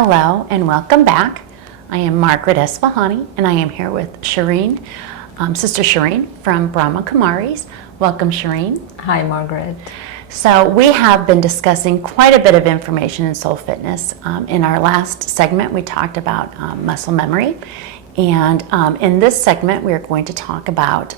Hello and welcome back. I am Margaret Esfahani and I am here with Shireen, Sister Shireen from Brahma Kumaris. Welcome, Shireen. Hi, Margaret. So we have been discussing quite a bit of information in soul fitness. In our last segment, we talked about muscle memory. And in this segment, we're going to talk about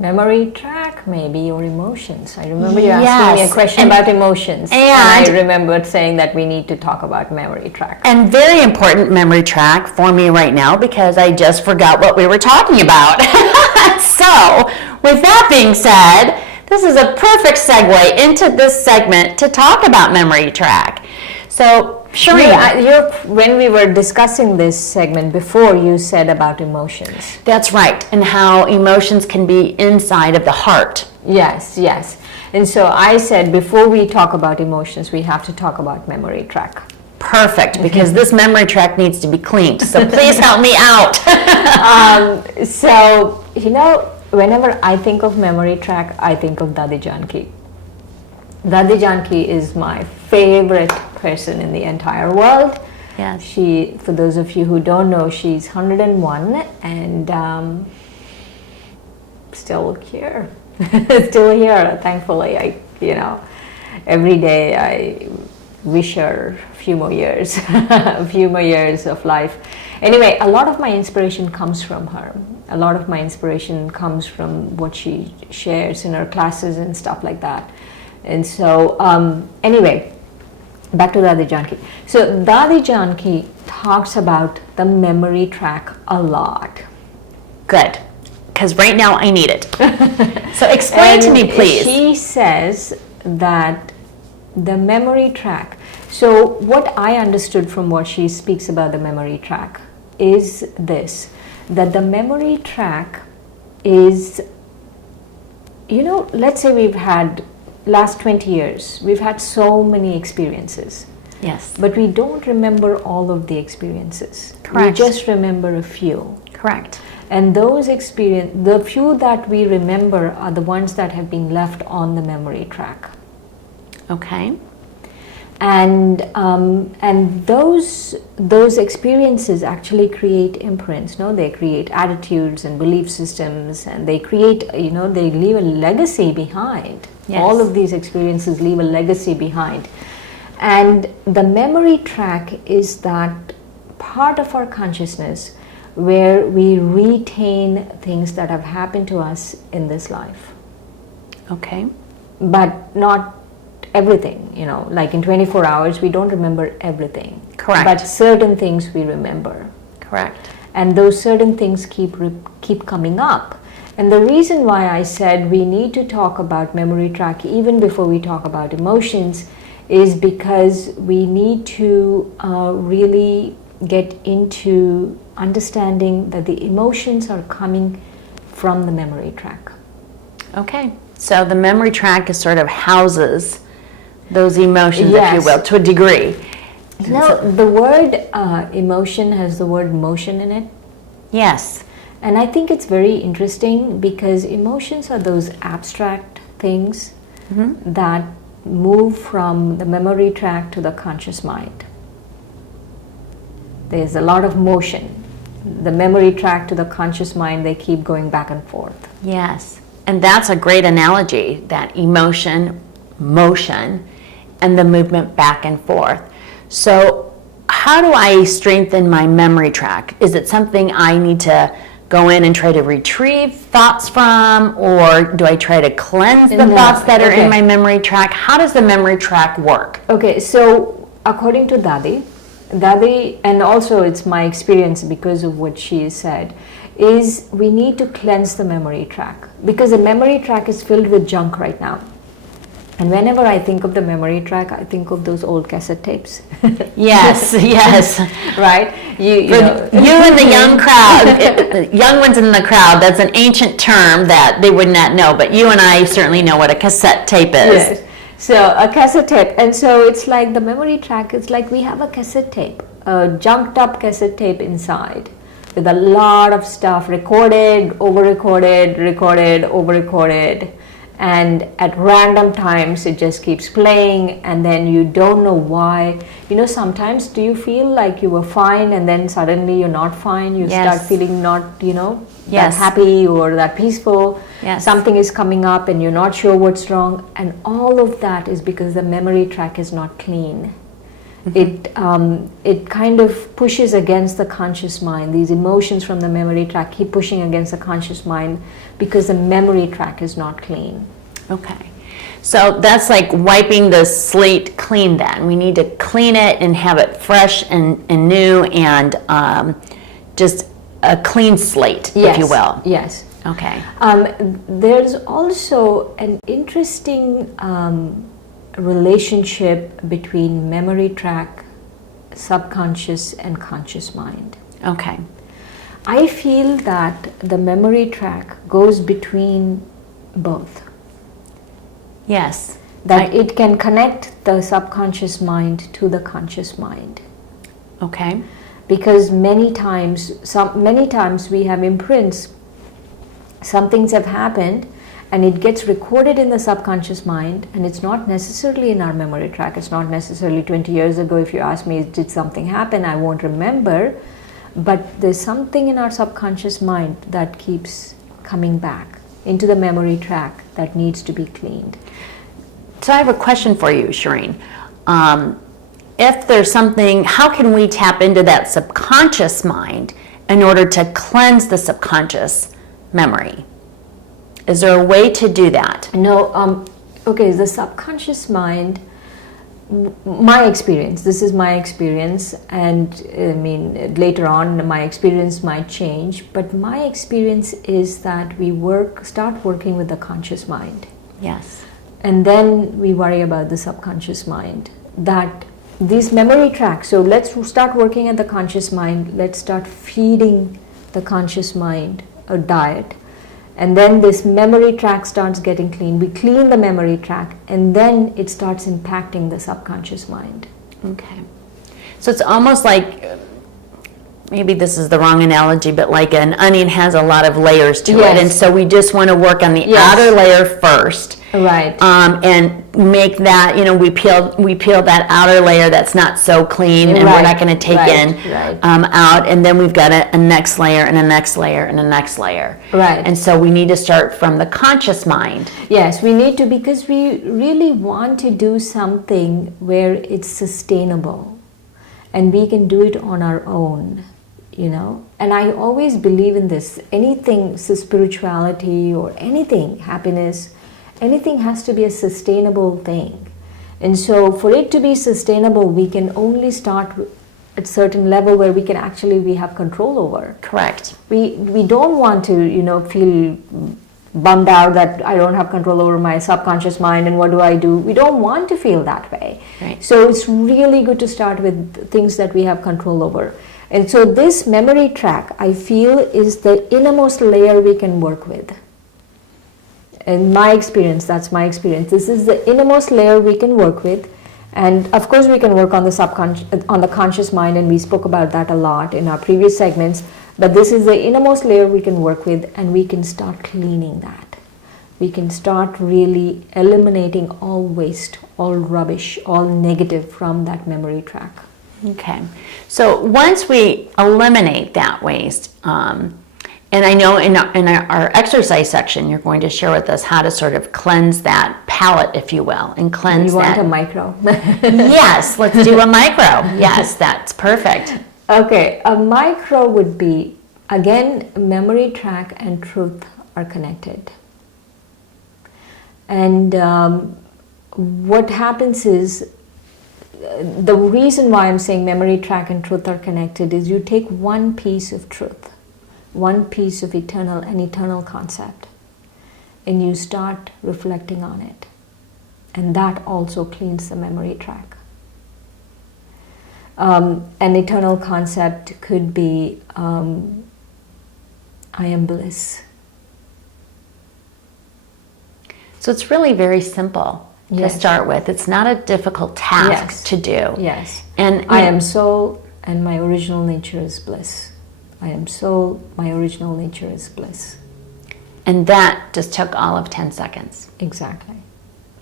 memory track, maybe, or emotions. I remember you asking me a question about emotions. And I remembered saying that we need to talk about memory track. And very important memory track for me right now because I just forgot what we were talking about. So, with that being said, this is a perfect segue into this segment to talk about memory track. So, Shireen, when we were discussing this segment before, you said about emotions. That's right, and how emotions can be inside of the heart. Yes, yes. And so I said before we talk about emotions, we have to talk about memory track. Perfect, because this memory track needs to be cleaned. So please help me out. So, whenever I think of memory track, I think of Dadi Janki. Dadi Janki is my favorite person in the entire world. Yes. She, for those of you who don't know, she's 101 and still here. Still here, thankfully. Every day I wish her a few more years, a few more years of life. Anyway, a lot of my inspiration comes from her. A lot of my inspiration comes from what she shares in her classes and stuff like that. And so, anyway, back to Dadi Janki. So, Dadi Janki talks about the memory track a lot. Good, because right now I need it. So, explain to me, please. She says that the memory track, so what I understood from what she speaks about the memory track is this, that the memory track is, let's say we've had last 20 years, we've had so many experiences. Yes. But we don't remember all of the experiences. Correct. We just remember a few. Correct. And those the few that we remember are the ones that have been left on the memory track. Okay. And those experiences actually create imprints. No, they create attitudes and belief systems, and they create, they leave a legacy behind. Yes. All of these experiences leave a legacy behind. And the memory track is that part of our consciousness where we retain things that have happened to us in this life. Okay. But not everything, like in 24 hours, we don't remember everything. Correct. But certain things we remember. Correct. And those certain things keep coming up. And the reason why I said we need to talk about memory track even before we talk about emotions is because we need to really get into understanding that the emotions are coming from the memory track. Okay. So the memory track is sort of houses those emotions, yes, if you will, to a degree. Now, the word emotion has the word motion in it. Yes. And I think it's very interesting because emotions are those abstract things that move from the memory track to the conscious mind. There's a lot of motion. The memory track to the conscious mind, they keep going back and forth. Yes. And that's a great analogy, that emotion, motion, and the movement back and forth. So how do I strengthen my memory track? Is it something I need to go in and try to retrieve thoughts from, or do I try to cleanse the thoughts that are in my memory track? How does the memory track work? Okay, so according to Dadi, and also it's my experience because of what she said, is we need to cleanse the memory track because the memory track is filled with junk right now. And whenever I think of the memory track, I think of those old cassette tapes. Yes, yes. Right? You and the young crowd, young ones in the crowd, that's an ancient term that they would not know, but you and I certainly know what a cassette tape is. Yes. So a cassette tape. And so it's like the memory track, it's like we have a cassette tape, a junked up cassette tape inside with a lot of stuff recorded, over-recorded, recorded, over-recorded. and at random times it just keeps playing, and then you don't know why. Sometimes do you feel like you were fine and then suddenly you're not fine? You Yes. start feeling not, that Yes. happy or that peaceful. Yes. Something is coming up and you're not sure what's wrong, and all of that is because the memory track is not clean. It kind of pushes against the conscious mind. These emotions from the memory track keep pushing against the conscious mind because the memory track is not clean. Okay. So that's like wiping the slate clean then. We need to clean it and have it fresh and new and just a clean slate, if you will. Yes. Okay. There's also an interesting relationship between memory track, subconscious, and conscious mind. Okay. I feel that the memory track goes between both. Yes. That it can connect the subconscious mind to the conscious mind. Okay. Because many times we have imprints. Some things have happened and it gets recorded in the subconscious mind, and it's not necessarily in our memory track. It's not necessarily 20 years ago. If you ask me, did something happen, I won't remember. But there's something in our subconscious mind that keeps coming back into the memory track that needs to be cleaned. So I have a question for you, Shireen. If there's something, how can we tap into that subconscious mind in order to cleanse the subconscious memory? Is there a way to do that? No, okay, the subconscious mind, my experience, this is my experience, and I mean, later on my experience might change, but my experience is that we start working with the conscious mind. Yes. And then we worry about the subconscious mind. That these memory tracks, so let's start working at the conscious mind, let's start feeding the conscious mind a diet, and then this memory track starts getting clean. We clean the memory track, and then it starts impacting the subconscious mind. Okay. So it's almost like, maybe this is the wrong analogy, but like an onion has a lot of layers to Yes. it, and so we just want to work on the Yes. outer layer first. Right. And make that, we peel that outer layer that's not so clean, and we're Right, not going to take right, in right. out, and then we've got a next layer and a next layer and a next layer. Right. And so we need to start from the conscious mind. Yes, we need to, because we really want to do something where it's sustainable and we can do it on our own, And I always believe in this. Anything, so spirituality or anything, happiness, anything has to be a sustainable thing. And so for it to be sustainable, we can only start at a certain level where we have control over. Correct. We don't want to, feel bummed out that I don't have control over my subconscious mind and what do I do? We don't want to feel that way. Right. So it's really good to start with things that we have control over. And so this memory track, I feel, is the innermost layer we can work with. In my experience, that's my experience. This is the innermost layer we can work with. And of course we can work on the conscious mind, and we spoke about that a lot in our previous segments. But this is the innermost layer we can work with, and we can start cleaning that. We can start really eliminating all waste, all rubbish, all negative from that memory track. Okay. So once we eliminate that waste, and I know in our exercise section, you're going to share with us how to sort of cleanse that palate, if you will, and cleanse You want that. a micro? Yes, let's do a micro. Yes, that's perfect. Okay, a micro would be, again, memory track and truth are connected. And what happens is, the reason why I'm saying memory track and truth are connected is you take one piece of truth, one piece of an eternal concept, and you start reflecting on it. And that also cleans the memory track. An eternal concept could be, I am bliss. So it's really very simple to Yes. start with. It's not a difficult task Yes. to do. Yes. And I am soul, and my original nature is bliss. I am soul, my original nature is bliss. And that just took all of 10 seconds. Exactly.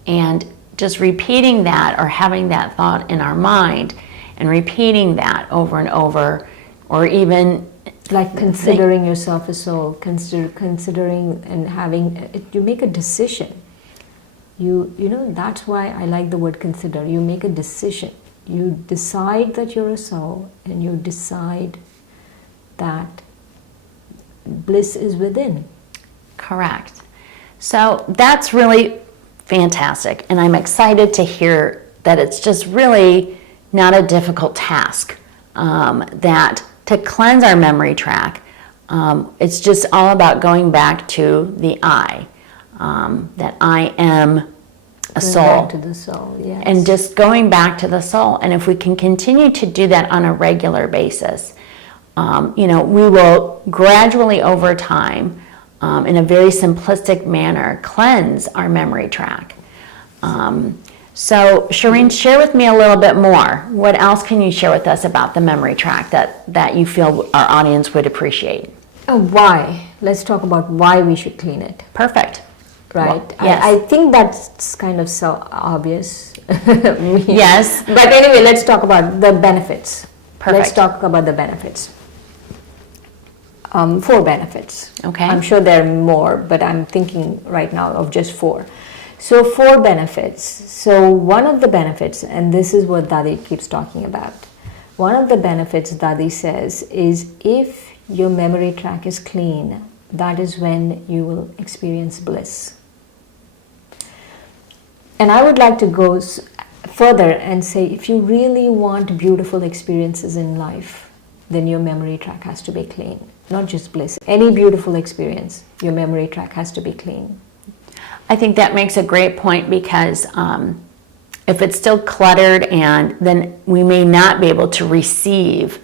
And just repeating that, or having that thought in our mind and repeating that over and over, or even like considering yourself a soul, considering and having it, you make a decision. You know, that's why I like the word consider. You make a decision. You decide that you're a soul, and you decide that bliss is within. Correct. So that's really fantastic, and I'm excited to hear that it's just really not a difficult task, that to cleanse our memory track, it's just all about going back to the I, that I am a soul. Back to the soul, yes. And just going back to the soul. And if we can continue to do that on a regular basis, we will gradually over time, in a very simplistic manner, cleanse our memory track. So Shireen, share with me a little bit more. What else can you share with us about the memory track that you feel our audience would appreciate? Why? Let's talk about why we should clean it. Perfect. Right. Well, yes. I think that's kind of so obvious. Yes. But anyway, let's talk about the benefits. Perfect. Let's talk about the benefits. 4 benefits. Okay. I'm sure there are more, but I'm thinking right now of just 4. So 4 benefits. So one of the benefits, and this is what Dadi keeps talking about. One of the benefits Dadi says is if your memory track is clean, that is when you will experience bliss. And I would like to go further and say, if you really want beautiful experiences in life, then your memory track has to be clean. Not just bliss. Any beautiful experience, your memory track has to be clean. I think that makes a great point, because if it's still cluttered, and then we may not be able to receive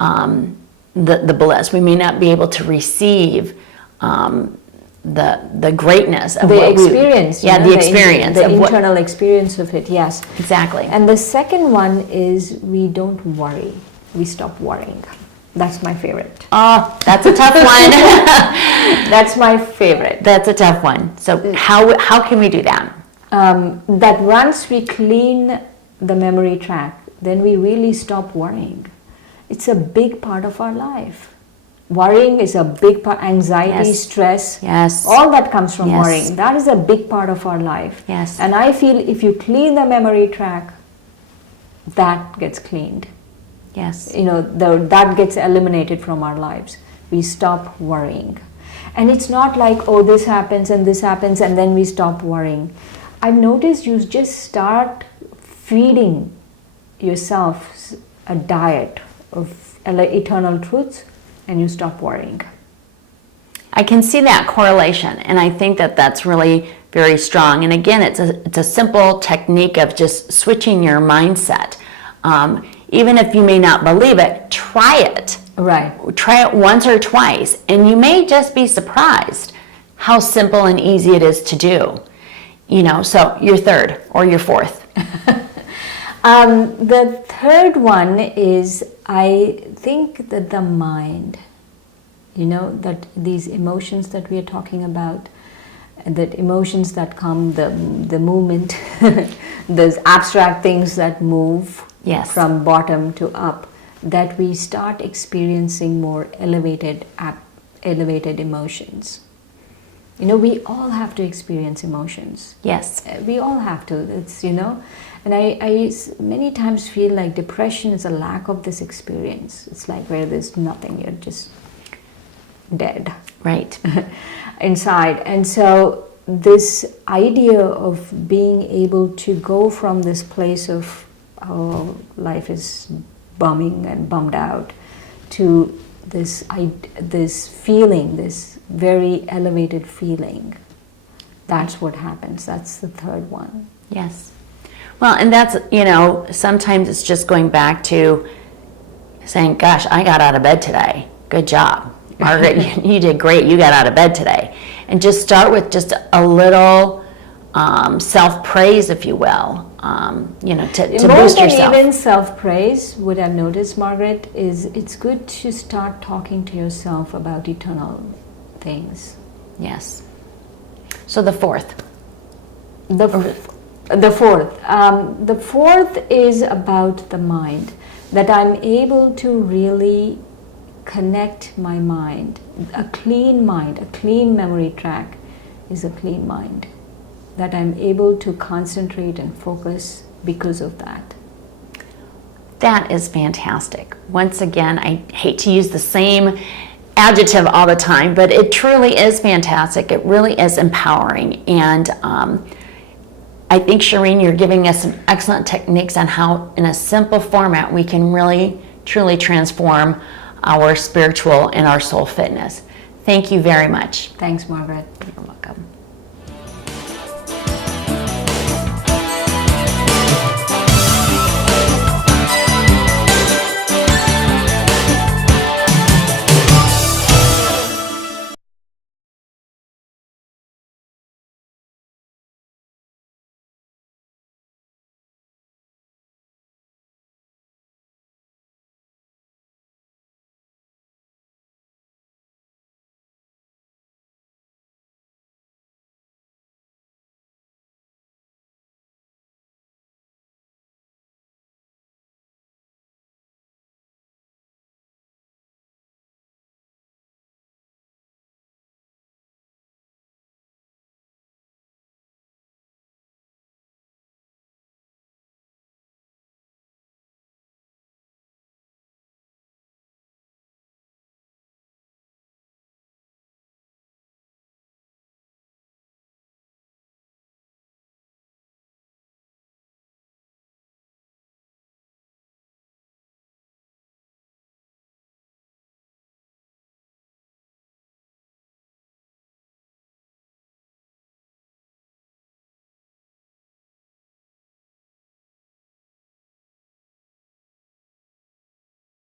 the bliss. We may not be able to receive the greatness of the experience. The experience. The internal experience of it, yes. Exactly. And the second one is we don't worry. We stop worrying. That's my favorite. Oh, that's a tough one. That's my favorite. That's a tough one. So how can we do that? That once we clean the memory track, then we really stop worrying. It's a big part of our life. Worrying is a big part. Anxiety, Yes. stress, Yes. all that comes from Yes. worrying. That is a big part of our life. Yes. And I feel if you clean the memory track, that gets cleaned. Yes. That gets eliminated from our lives. We stop worrying. And it's not like, oh, this happens and then we stop worrying. I've noticed you just start feeding yourself a diet of eternal truths, and you stop worrying. I can see that correlation, and I think that that's really very strong. And again, it's a simple technique of just switching your mindset. Even if you may not believe it, try it. Right. Try it once or twice, and you may just be surprised how simple and easy it is to do. So your third or your fourth. The third one is, I think that the mind, that these emotions that we are talking about, that emotions that come, the movement, those abstract things that move Yes. from bottom to up, that we start experiencing more elevated emotions. We all have to experience emotions. Yes. We all have to. It's, and I many times feel like depression is a lack of this experience. It's like where there's nothing, you're just dead. Right. Inside. And so this idea of being able to go from this place of, oh, life is bumming and bummed out, to this feeling, this very elevated feeling. That's what happens. That's the third one. Yes. Well, and that's, sometimes it's just going back to saying, gosh, I got out of bed today. Good job. Margaret, you did great. You got out of bed today. And just start with just a little self-praise, if you will, to boost yourself. Even self-praise, what I've noticed, Margaret, is it's good to start talking to yourself about eternal things. Yes. So the fourth. The fourth is about the mind, that I'm able to really connect my mind. A clean mind, a clean memory track is a clean mind, that I'm able to concentrate and focus because of that. That is fantastic. Once again, I hate to use the same adjective all the time, but it truly is fantastic. It really is empowering. And I think, Shireen, you're giving us some excellent techniques on how, in a simple format, we can really, truly transform our spiritual and our soul fitness. Thank you very much. Thanks, Margaret. You're welcome.